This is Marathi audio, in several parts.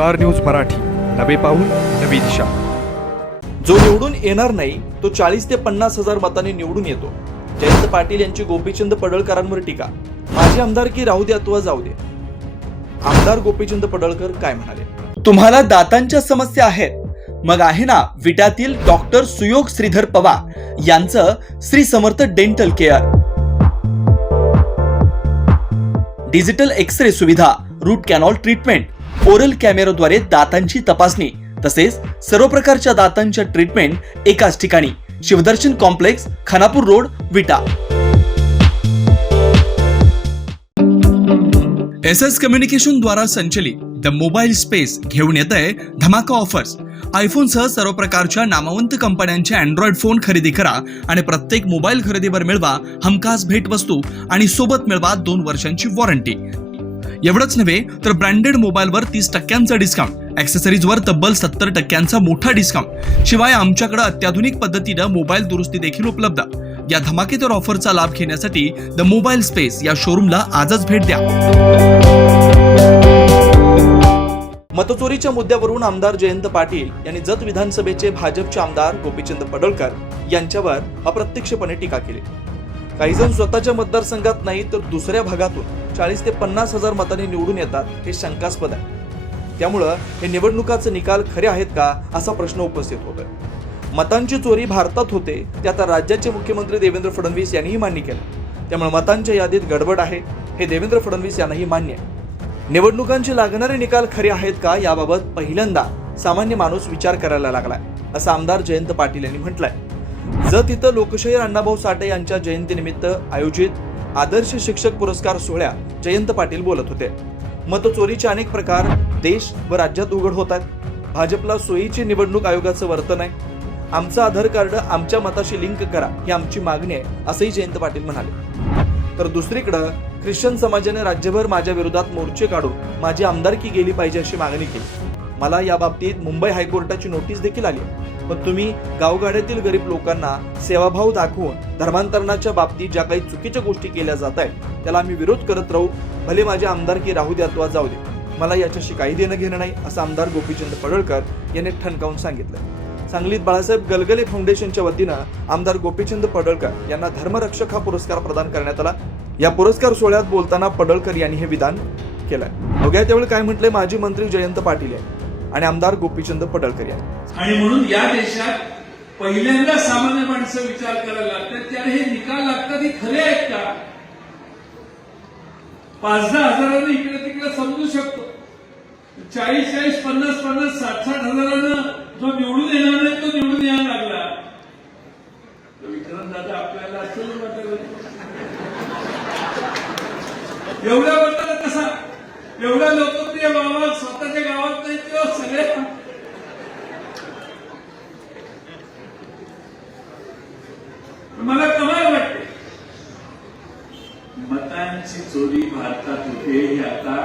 Star news Marathi. नवे पाऊल नवी दिशा. जो निवडून येणार नाही तो चाळीस ते पन्नास हजार मतांनी निवडून येतो. जयंत पाटील यांची गोपीचंद पडळकरांवर टीका. माझी आमदारकी राहू दे अथवा जाऊ दे. आमदार गोपीचंद पडळकर काय म्हणाले? तुम्हाला दातांच्या समस्या आहेत. मग आहे ना विटातील डॉक्टर सुयोग श्रीधर पवार यांचं Shri Samarth dental care. Digital X ray सुविधा रूट कॅनॉल ट्रीटमेंट ओरल कॅमेराद्वारे दातांची तपासणी तसेच सर्व प्रकारच्या दातांच्या ट्रीटमेंट एकाच ठिकाणी. Shivdarshan complex Khanapur road Vita. S S communication द्वारा संचलित द मोबाईल स्पेस घेऊन येत आहे धमाका ऑफर्स आयफोन सह सर्व प्रकारच्या नामवंत कंपन्यांचे अँड्रॉइड फोन खरेदी करा आणि प्रत्येक मोबाईल खरेदीवर मिळवा हमखास भेटवस्तू आणि सोबत मिळवा दोन वर्षांची वॉरंटी एवढंच नव्हे तर ब्रँडेड मोबाईलवर तीस टक्क्यांचा डिस्काउंट ॲक्सेसरीजवर तब्बल सत्तर टक्क्यांचा मोठा डिस्काउंट शिवाय आमच्याकडे अत्याधुनिक पद्धतीनं मोबाईल दुरुस्ती देखील उपलब्ध. या धमाकेदार ऑफरचा लाभ घेण्यासाठी द मोबाईल स्पेस या शोरूमला आजच भेट द्या. मतचोरीच्या मुद्द्यावरून आमदार जयंत पाटील यांनी जत विधानसभेचे भाजपचे आमदार गोपीचंद पडळकर यांच्यावर अप्रत्यक्षपणे टीका केली. काही जण स्वतःच्या मतदारसंघात नाही तर दुसऱ्या भागातून चाळीस ते पन्नास हजार मतांनी निवडून येतात हे शंकास्पद आहे. त्यामुळं हे निवडणुकाचे निकाल खरे आहेत का असा प्रश्न उपस्थित होतोय. मतांची चोरी भारतात होते ते आता राज्याचे मुख्यमंत्री देवेंद्र फडणवीस यांनीही मान्य केलं. त्यामुळे मतांच्या यादीत गडबड आहे हे देवेंद्र फडणवीस यांनाही मान्य आहे. निवडणुकांचे लागणारे निकाल खरे आहेत का याबाबत पहिल्यांदा सामान्य माणूस विचार करायला लागलाय असं आमदार जयंत पाटील यांनी म्हटलंय. जत इथं लोकशाहीर अण्णाभाऊ साठे यांच्या जयंतीनिमित्त आयोजित आदर्श शिक्षक पुरस्कार सोहळ्यात जयंत पाटील बोलत होते. मतचोरीचे अनेक प्रकार देश व राज्यात उघड होतात भाजपला सोयीची निवडणूक आयोगाचं वर्तन आहे. आमचं आधार कार्ड आमच्या मताशी लिंक करा ही आमची मागणी आहे असंही जयंत पाटील म्हणाले. तर दुसरीकडं ख्रिश्चन समाजाने राज्यभर माझ्या विरोधात मोर्चे काढून माझी आमदारकी गेली पाहिजे अशी मागणी केली. मला या बाबतीत मुंबई हायकोर्टाची नोटीस देखील आली पण तुम्ही गावगाड्यातील गरीब लोकांना सेवाभाव दाखवून धर्मांतरणाच्या बाबतीत ज्या काही चुकीच्या गोष्टी केल्या जात आहेत त्याला आम्ही विरोध करत राहू. भले माझी आमदारकी राहू द्या अथवा जाऊ दे. मला याच्याशी काही देणं घेणं नाही असं आमदार गोपीचंद पडळकर यांनी ठणकावून सांगितलं. सांगलीत बाळासाहेब गलगले फाउंडेशनच्या वतीनं आमदार गोपीचंद पडळकर यांना धर्मरक्षक हा पुरस्कार प्रदान करण्यात आला. या पुरस्कार सोहळ्यात बोलताना पडळकर यांनी हे विधान केलंय. अवघ्या त्यावेळी काय म्हटलंय माजी मंत्री जयंत पाटील यांनी? आणि आमदार गोपीचंद पडळकर यांनी. आणि म्हणून या देशात पहिल्यांदा सामान्य माणसं विचार करायला लागतात त्याने हे निकाल लागतात हे खरे आहेत का? पाच दहा हजारानं इकडे तिकडे समजू शकतो. चाळीस चाळीस पन्नास पन्नास साठ साठ हजारानं जो निवडून येणार नाही तो निवडून यायला लागला. विक्रम दादा आपल्याला असं वाटत एवढ्या बद्दल कसा एवढ्या लोकप्रिय बाबा स्वतःच्या गावात नाही किंवा सगळ्या मला कमाल वाटते मतांची चोरी भारतात होते हे आता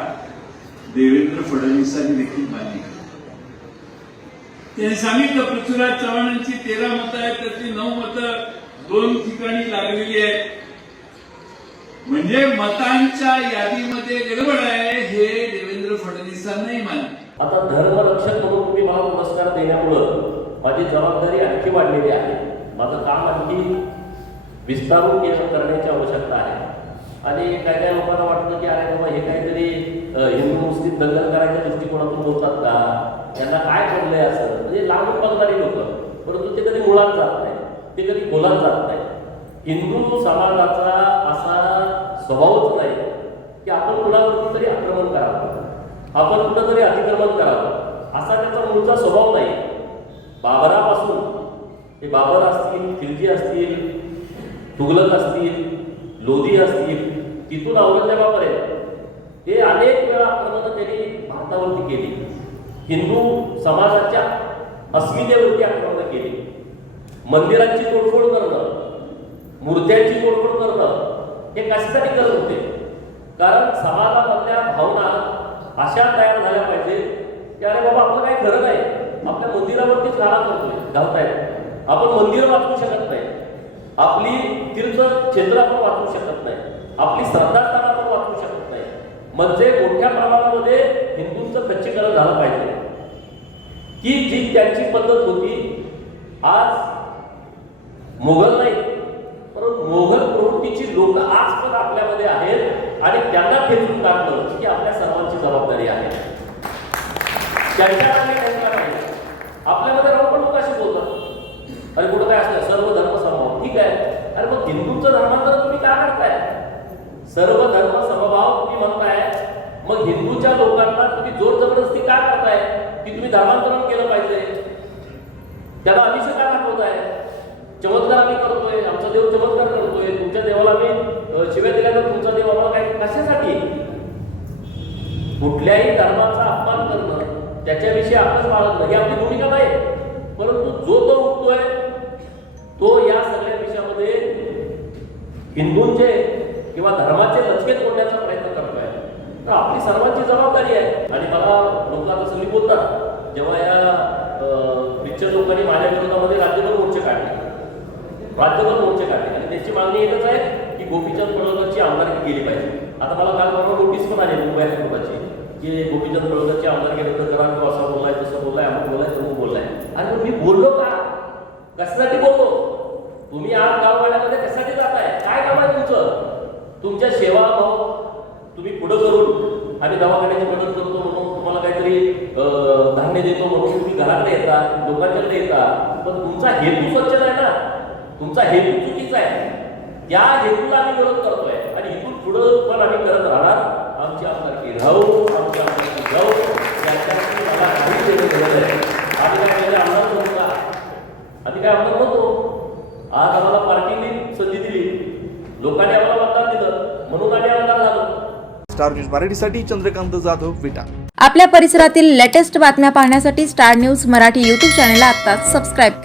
देवेंद्र फडणवीसांनी देखील मान्य केलं. त्यांनी सांगितलं पृथ्वीराज चव्हाणांची तेरा मतं आहेत त्यातली नऊ मतं दोन ठिकाणी लागलेली आहेत म्हणजे मतांच्या यादीमध्ये गडबड आहे हे देवेंद्र फडणवीसांनाही मान्य आता धर्मरक्षक म्हणून तुम्ही मला पुरस्कार देण्यामुळं माझी जबाबदारी आणखी वाढलेली आहे. माझं काम आणखी विस्तारून केलं करण्याची आवश्यकता आहे. आणि काय काय लोकांना वाटतं की अरे बाबा हे काहीतरी हिंदू मुस्लिम दंगल करायच्या दृष्टिकोनातून बोलतात का? त्यांना काय पडलंय असं? म्हणजे लांबून बघणारी लोक. परंतु ते कधी मुळात जात नाही ते कधी खोलात जात नाही हिंदू समाजाचा असा स्वभावच नाही की आपण कुणावरती तरी आक्रमण करावं. आपण कुठंतरी अतिक्रमण करावं. असा त्याचा मूळचा स्वभाव नाही. बाबरापासून हे बाबर असतील खिलजी असतील तुगलक असतील लोधी असतील तिथून औरंगजेबापर्यंत हे अनेक वेळा आक्रमणं त्यांनी भारतावरती केली. हिंदू समाजाच्या अस्मितेवरती आक्रमणं केली. मंदिरांची तोडफोड करणं मूर्त्यांची तोडफोड करणं हे कशासाठी करत होते? कारण समाजामधल्या भावना अशा तयार झाल्या पाहिजे की अरे बाबा आपलं काही खरं नाही. आपल्या मंदिरावरतीच घाला करतोय घालतायत आपण मंदिर वाचवू शकत नाही. आपली तीर्थ क्षेत्र आपण वाचवू शकत नाही. आपली श्रद्धास्थान आपण वाचवू शकत नाही. म्हणजे मोठ्या प्रमाणामध्ये हिंदूंचं कच्चीकरण खच्चीकरण झालं पाहिजे. की जी त्यांची पद्धत होती आज मुघल नाही मोगल लोक आज पण आपल्यामध्ये आहेत आणि त्यांना फेकून काढणं ही आपल्या सर्वांची जबाबदारी आहे. त्यांच्या आपल्यामध्ये राहून पण लोक अशी बोलतात. अरे कुठं काय असतं? सर्व धर्म समभाव. ठीक आहे. अरे मग हिंदूंचं धर्मांतरण तुम्ही का करताय? सर्व धर्म समभाव तुम्ही म्हणताय. मग हिंदूच्या लोकांना तुम्ही जोर जबरदस्ती का करताय? की तुम्ही धर्मांतरण केलं पाहिजे? त्याला अभिषेक का दाखवताय? चमत्कार आम्ही करतोय. आमचा देव चमत्कार देवाला आम्ही शिव्या दिल्यानंतर तुमचा देव आम्हाला काय कशासाठी? कुठल्याही धर्माचा अपमान करणं त्याच्याविषयी आपलंच बाळगणं ही आपली भूमिका नाही. परंतु जो तो उठतोय तो या सगळ्या विषयामध्ये हिंदूंचे किंवा धर्माचे लचकेत बोलण्याचा प्रयत्न करतोय. तर आपली सर्वांची जबाबदारी आहे. आणि मला लोक आता सगळी बोलतात जेव्हा या पिक्चर लोकांनी माझ्या विरोधामध्ये राज्यभर मोर्चे काढले. राज्यभर मोर्चे काढले. आणि त्याची मागणी एकच आहे की गोपीचंद पडळकरची आमदारकी केली पाहिजे. आता मला काल परवा नोटीस पण आली मुंबई हायकोर्टाची की गोपीचंद पडळकरची आमदारकी रद्द करा तो असा बोललाय तसं बोललाय अमुक बोललाय तमुक बोललाय. आणि मग मी बोललो का? कशासाठी बोललो? तुम्ही आज गाववाड्यामध्ये कशासाठी जाताय? काय काम आहे तुमचं? तुमच्या सेवा भाव तुम्ही पुढं करून आम्ही दवाखान्याची मदत करतो म्हणून तुम्हाला काहीतरी धान्य देतो म्हणून तुम्ही घराकडे येता लोकांच्याकडे येता. पण तुमचा हेतू स्वच्छ नाही ना. तुमचा हेतू चुकीचा आहे. त्या हेतूला आम्ही विरोध करतोय. आणि इथून पुढं पण आम्ही करत राहणार. आमची आमदारकी राहू आमची आमदारकी जाऊ. मला काही देणं आम्ही काय आमदार नव्हतो का? आम्ही काय आमदार नव्हतो आज आम्हाला पार्टीने संधी दिली. लोकांनी आम्हाला मतदान दिलं. म्हणून आम्ही आमदार झालो. स्टार न्यूज मराठीसाठी चंद्रकांत जाधव विटा. आपल्या परिसरातील लेटेस्ट बातम्या पाहण्यासाठी स्टार न्यूज मराठी यूट्यूब चॅनलला आत्ताच सबस्क्राईब करा.